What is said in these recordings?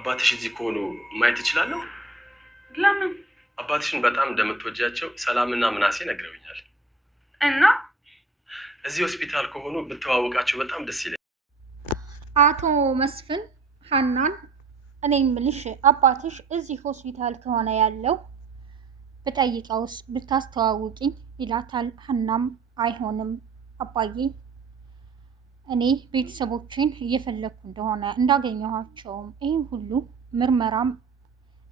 አባትሽ እዚህ ከሆኑ ማየት እችላለሁ? ለምን? አባትሽን በጣም እንደምትወጃቸው ሰላምና ምናሴ ነግረውኛል። እና እዚህ ሆስፒታል ከሆኑ ብተዋወቃቸው በጣም ደስ ይለኛል። አቶ መስፍን ሀናን እኔ የምልሽ አባትሽ እዚህ ሆስፒታል ከሆነ ያለው ብጠይቀውስ ብታስተዋውቂኝ ይላታል። ሀናም አይሆንም አባዬ፣ እኔ ቤተሰቦችን እየፈለግኩ እንደሆነ እንዳገኘኋቸውም ይህ ሁሉ ምርመራም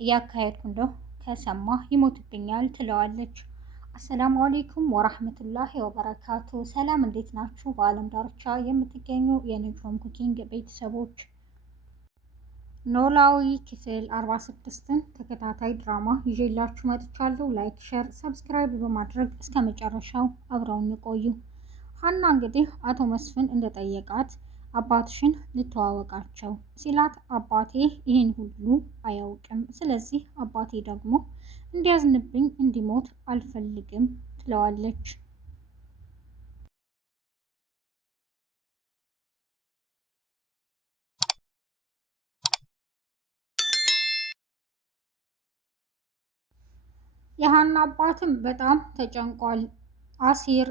እያካሄድኩ እንደው ከሰማ ይሞትብኛል ትለዋለች። አሰላሙ አሌይኩም ወራህመቱላሂ ወበረካቱ። ሰላም እንዴት ናችሁ? በአለም ዳርቻ የምትገኙ የነጆም ኩኪንግ ቤተሰቦች ኖላዊ ክፍል 46ን ተከታታይ ድራማ ይዤላችሁ መጥቻለሁ። ላይክ፣ ሼር፣ ሰብስክራይብ በማድረግ እስከ መጨረሻው አብረውን ይቆዩ። ሀና እንግዲህ አቶ መስፍን እንደጠየቃት አባትሽን ልተዋወቃቸው ሲላት አባቴ ይህን ሁሉ አያውቅም፣ ስለዚህ አባቴ ደግሞ እንዲያዝንብኝ እንዲሞት አልፈልግም ትለዋለች። የሀና አባትም በጣም ተጨንቋል። አሲር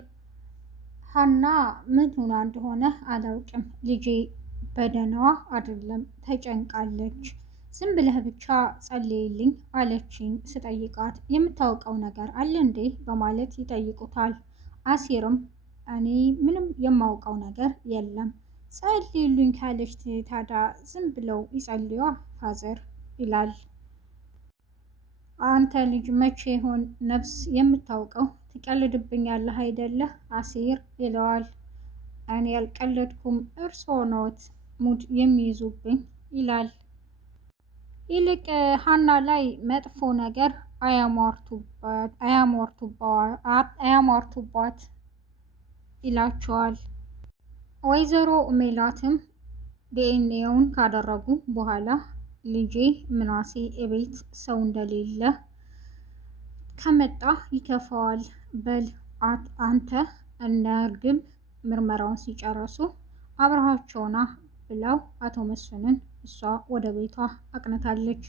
ሀና ምን ሆና እንደሆነ አላውቅም፣ ልጄ በደህናዋ አይደለም፣ ተጨንቃለች፣ ዝም ብለህ ብቻ ጸልይልኝ አለችኝ ስጠይቃት የምታውቀው ነገር አለ እንዴ በማለት ይጠይቁታል። አሲርም እኔ ምንም የማውቀው ነገር የለም፣ ጸልይልኝ ካለች ታዲያ ዝም ብለው ይጸልዩ ፋዘር ይላል። አንተ ልጅ መቼ ይሆን ነፍስ የምታውቀው? ትቀልድብኛለህ አይደለ አሲር ይለዋል። እኔ ያልቀለድኩም እርስዎ ነዎት ሙድ የሚይዙብኝ ይላል። ይልቅ ሀና ላይ መጥፎ ነገር አያሟርቱባት ይላቸዋል። ወይዘሮ ሜላትም ዲኤንኤውን ካደረጉ በኋላ ልጄ ምናሴ እቤት ሰው እንደሌለ ከመጣ ይከፋዋል፣ በል አንተ እነ እርግብ ምርመራውን ሲጨርሱ አብረሃቸውና ብለው አቶ መስፍንን እሷ ወደ ቤቷ አቅንታለች።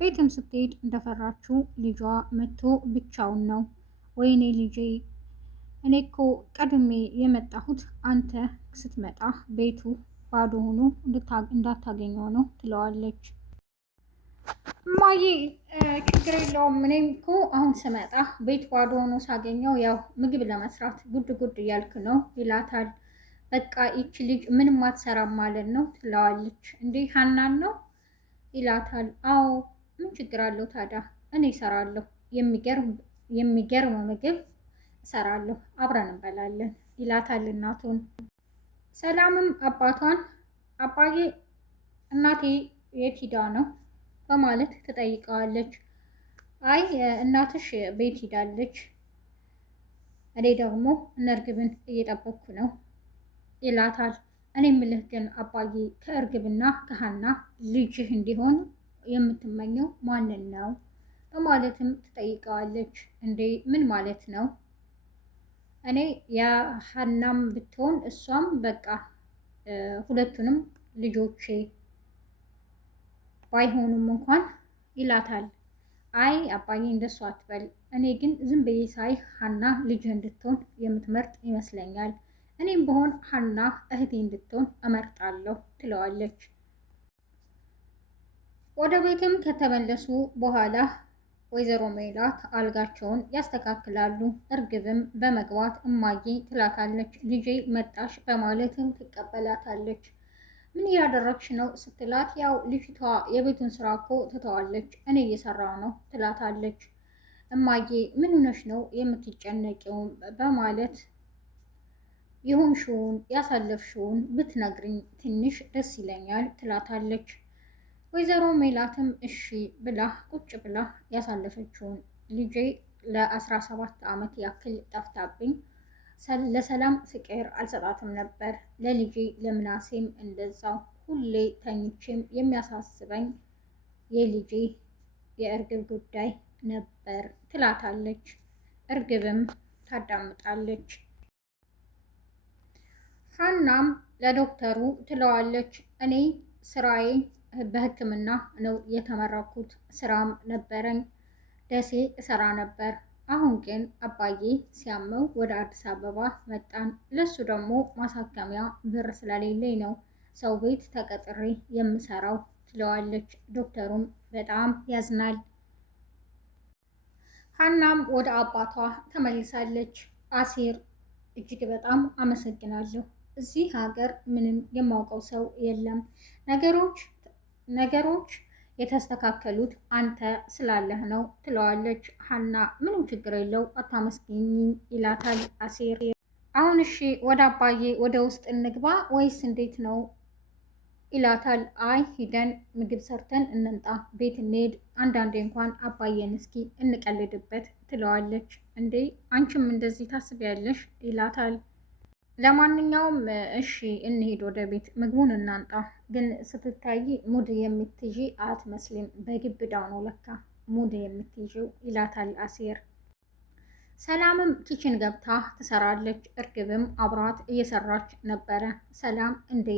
ቤትም ስትሄድ እንደፈራችው ልጇ መጥቶ ብቻውን ነው። ወይኔ ልጄ፣ እኔ እኮ ቀድሜ የመጣሁት አንተ ስትመጣ ቤቱ ባዶ ሆኖ እንዳታገኘው ነው ትለዋለች። እማዬ ችግር የለውም፣ እኔም እኮ አሁን ስመጣ ቤት ባዶ ሆኖ ሳገኘው ያው ምግብ ለመስራት ጉድ ጉድ እያልክ ነው ይላታል። በቃ ይቺ ልጅ ምንም አትሰራም ማለት ነው ትለዋለች። እንዴ ሀናን ነው ይላታል። አዎ ምን ችግር አለው ታዲያ፣ እኔ እሰራለሁ፣ የሚገርም ምግብ እሰራለሁ፣ አብረን እንበላለን ይላታል እናቱን። ሰላምም አባቷን አባዬ እናቴ የት ሂዳ ነው በማለት ትጠይቀዋለች። አይ እናትሽ ቤት ሂዳለች፣ እኔ ደግሞ እነ እርግብን እየጠበቅኩ ነው ይላታል። እኔ ምልህ ግን አባዬ ከእርግብና ከሀና ልጅህ እንዲሆን የምትመኘው ማንን ነው በማለትም ትጠይቀዋለች። እንዴ ምን ማለት ነው? እኔ የሀናም ብትሆን እሷም በቃ ሁለቱንም ልጆቼ ባይሆኑም እንኳን ይላታል። አይ አባዬ እንደሱ አትበል፣ እኔ ግን ዝም ብዬ ሳይ ሀና ልጅህ እንድትሆን የምትመርጥ ይመስለኛል። እኔም በሆን ሀና እህቴ እንድትሆን እመርጣለሁ ትለዋለች። ወደ ቤትም ከተመለሱ በኋላ ወይዘሮ ሜላት አልጋቸውን ያስተካክላሉ። እርግብም በመግባት እማዬ ትላታለች። ልጄ መጣሽ በማለትም ትቀበላታለች። ምን እያደረግሽ ነው ስትላት፣ ያው ልጅቷ የቤቱን ስራ እኮ ትተዋለች፣ እኔ እየሰራው ነው ትላታለች። እማዬ ምን ሆነሽ ነው የምትጨነቂው በማለት የሆንሽውን ያሳለፍሽውን ብትነግሪኝ ትንሽ ደስ ይለኛል ትላታለች። ወይዘሮ ሜላትም እሺ ብላ ቁጭ ብላ ያሳለፈችውን ልጄ ለ17 ዓመት ያክል ጠፍታብኝ ለሰላም ፍቅር አልሰጣትም ነበር፣ ለልጄ ለምናሴም እንደዛው፣ ሁሌ ተኝቼም የሚያሳስበኝ የልጄ የእርግብ ጉዳይ ነበር ትላታለች። እርግብም ታዳምጣለች። ሀናም ለዶክተሩ ትለዋለች፣ እኔ ስራዬ በሕክምና ነው የተመረኩት። ስራም ነበረኝ፣ ደሴ እሰራ ነበር። አሁን ግን አባዬ ሲያመው ወደ አዲስ አበባ መጣን። ለሱ ደግሞ ማሳከሚያ ብር ስለሌለኝ ነው ሰው ቤት ተቀጥሬ የምሰራው ትለዋለች። ዶክተሩም በጣም ያዝናል። ሀናም ወደ አባቷ ተመልሳለች። አሲር እጅግ በጣም አመሰግናለሁ። እዚህ ሀገር ምንም የማውቀው ሰው የለም። ነገሮች የተስተካከሉት አንተ ስላለህ ነው ትለዋለች። ሀና ምንም ችግር የለው አታመስግኝኝ ይላታል አሲር። አሁን እሺ ወደ አባዬ ወደ ውስጥ እንግባ ወይስ እንዴት ነው ይላታል። አይ ሂደን ምግብ ሰርተን እንምጣ፣ ቤት እንሄድ፣ አንዳንዴ እንኳን አባዬን እስኪ እንቀልድበት ትለዋለች። እንዴ አንቺም እንደዚህ ታስቢያለሽ ይላታል። ለማንኛውም እሺ እንሄድ ወደ ቤት፣ ምግቡን እናንጣ። ግን ስትታይ ሙድ የምትይዢ አትመስሊም፣ በግብዳው ነው ለካ ሙድ የምትይዢው ይላታል አሲር። ሰላምም ኪችን ገብታ ትሰራለች። እርግብም አብራት እየሰራች ነበረ። ሰላም እንዴ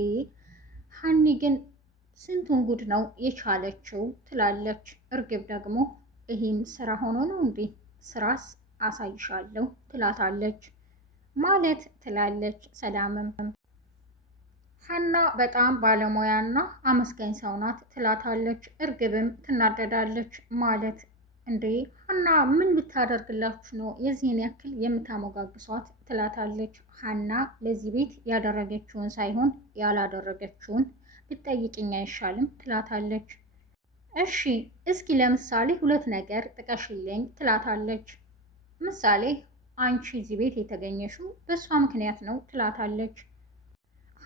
ሀኒ ግን ስንቱን ጉድ ነው የቻለችው ትላለች። እርግብ ደግሞ ይህም ስራ ሆኖ ነው እንዴ? ስራስ አሳይሻለሁ ትላታለች። ማለት ትላለች። ሰላምም ሀና በጣም ባለሙያና አመስጋኝ ሰው ናት ትላታለች። እርግብም ትናደዳለች። ማለት እንዴ ሀና ምን ብታደርግላችሁ ነው የዚህን ያክል የምታሞጋግሷት ትላታለች። ሀና ለዚህ ቤት ያደረገችውን ሳይሆን ያላደረገችውን ብትጠይቅኝ አይሻልም ትላታለች። እሺ እስኪ ለምሳሌ 2 ነገር ጥቀሽልኝ ትላታለች። ምሳሌ አንቺ እዚህ ቤት የተገኘሽው በእሷ ምክንያት ነው ትላታለች።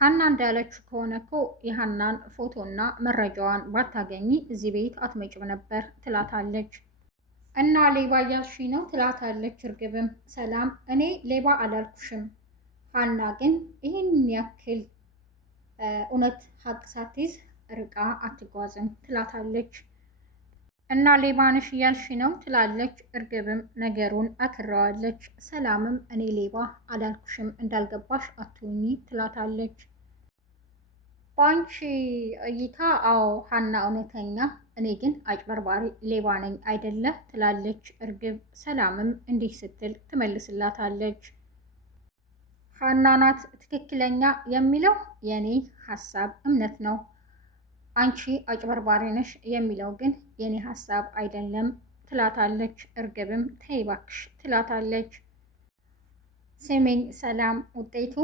ሀና እንዳለችው ከሆነ እኮ የሀናን ፎቶና መረጃዋን ባታገኚ እዚህ ቤት አትመጭም ነበር ትላታለች። እና ሌባ እያልሽ ነው ትላታለች። እርግብም ሰላም እኔ ሌባ አላልኩሽም፣ ሀና ግን ይህን ያክል እውነት ሀቅ ሳትይዝ ርቃ አትጓዝም ትላታለች። እና ሌባ ነሽ እያልሽ ነው ትላለች። እርግብም ነገሩን አክረዋለች። ሰላምም እኔ ሌባ አላልኩሽም እንዳልገባሽ አትሁኚ ትላታለች። በአንቺ እይታ አዎ ሀና እውነተኛ፣ እኔ ግን አጭበርባሪ ሌባ ነኝ አይደለ ትላለች እርግብ። ሰላምም እንዲህ ስትል ትመልስላታለች። ሀና ናት ትክክለኛ የሚለው የኔ ሀሳብ እምነት ነው፣ አንቺ አጭበርባሪ ነሽ የሚለው ግን የኔ ሀሳብ አይደለም ትላታለች። እርግብም ተይ እባክሽ ትላታለች። ስሚኝ ሰላም፣ ውጤቱ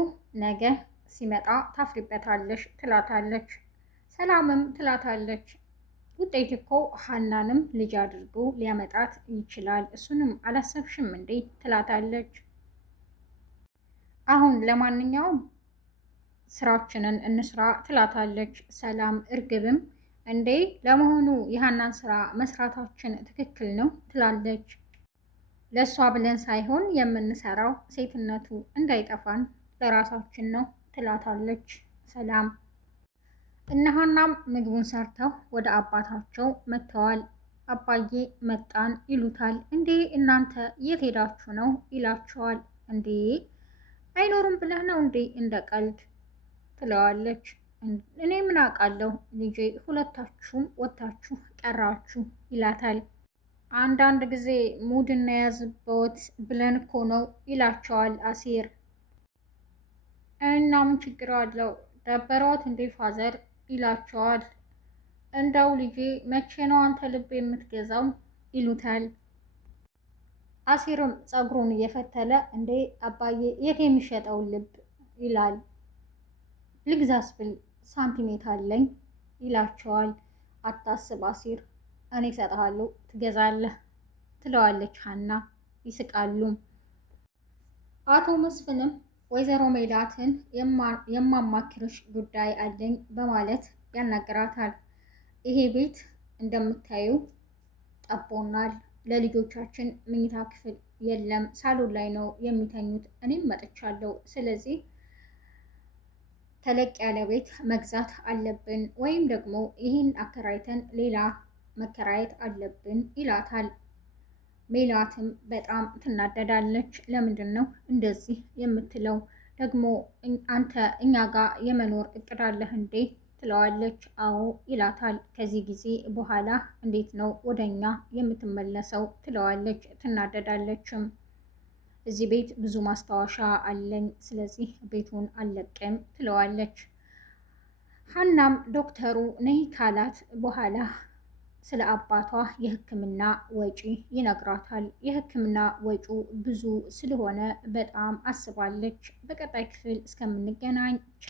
ነገ ሲመጣ ታፍሪበታለሽ ትላታለች። ሰላምም ትላታለች ውጤት እኮ ሀናንም ልጅ አድርጎ ሊያመጣት ይችላል፣ እሱንም አላሰብሽም እንዴ ትላታለች። አሁን ለማንኛውም ስራችንን እንስራ ትላታለች ሰላም። እርግብም እንዴ ለመሆኑ የሀናን ስራ መስራታችን ትክክል ነው ትላለች። ለእሷ ብለን ሳይሆን የምንሰራው ሴትነቱ እንዳይጠፋን ለራሳችን ነው ትላታለች ሰላም። እነ ሀናም ምግቡን ሰርተው ወደ አባታቸው መጥተዋል። አባዬ መጣን ይሉታል። እንዴ እናንተ የት ሄዳችሁ ነው ይላቸዋል። እንዴ አይኖሩም ብለህ ነው እንዴ እንደ ቀልድ ትለዋለች። እኔ ምን አውቃለሁ ልጄ፣ ሁለታችሁም ወጥታችሁ ቀራችሁ ይላታል። አንዳንድ ጊዜ ሙድ እናያዝበት ብለን እኮ ነው ይላቸዋል አሲር። እና ምን ችግር አለው ደበረዎት እንዴ ፋዘር ይላቸዋል። እንደው ልጄ መቼ ነው አንተ ልብ የምትገዛው ይሉታል። አሲርም ፀጉሩን እየፈተለ እንዴ አባዬ የት የሚሸጠውን ልብ ይላል። ልግዛስ ብል ሳንቲሜት አለኝ ይላቸዋል። አታስብ አሲር እኔ እሰጥሃለሁ ትገዛለህ ትለዋለች ሀና። ይስቃሉ። አቶ መስፍንም ወይዘሮ ሜላትን የማማክርሽ ጉዳይ አለኝ በማለት ያናግራታል። ይሄ ቤት እንደምታዩ ጠቦናል፣ ለልጆቻችን መኝታ ክፍል የለም፣ ሳሎን ላይ ነው የሚተኙት። እኔም መጥቻለሁ። ስለዚህ ተለቅ ያለ ቤት መግዛት አለብን ወይም ደግሞ ይህን አከራይተን ሌላ መከራየት አለብን ይላታል። ሜላትም በጣም ትናደዳለች። ለምንድን ነው እንደዚህ የምትለው? ደግሞ አንተ እኛ ጋር የመኖር እቅድ አለህ እንዴ ትለዋለች። አዎ ይላታል። ከዚህ ጊዜ በኋላ እንዴት ነው ወደኛ የምትመለሰው? ትለዋለች። ትናደዳለችም። እዚህ ቤት ብዙ ማስታወሻ አለኝ፣ ስለዚህ ቤቱን አልለቅም ትለዋለች። ሀናም ዶክተሩ ነይ ካላት በኋላ ስለ አባቷ የሕክምና ወጪ ይነግራታል። የሕክምና ወጪው ብዙ ስለሆነ በጣም አስባለች። በቀጣይ ክፍል እስከምንገናኝ ቻ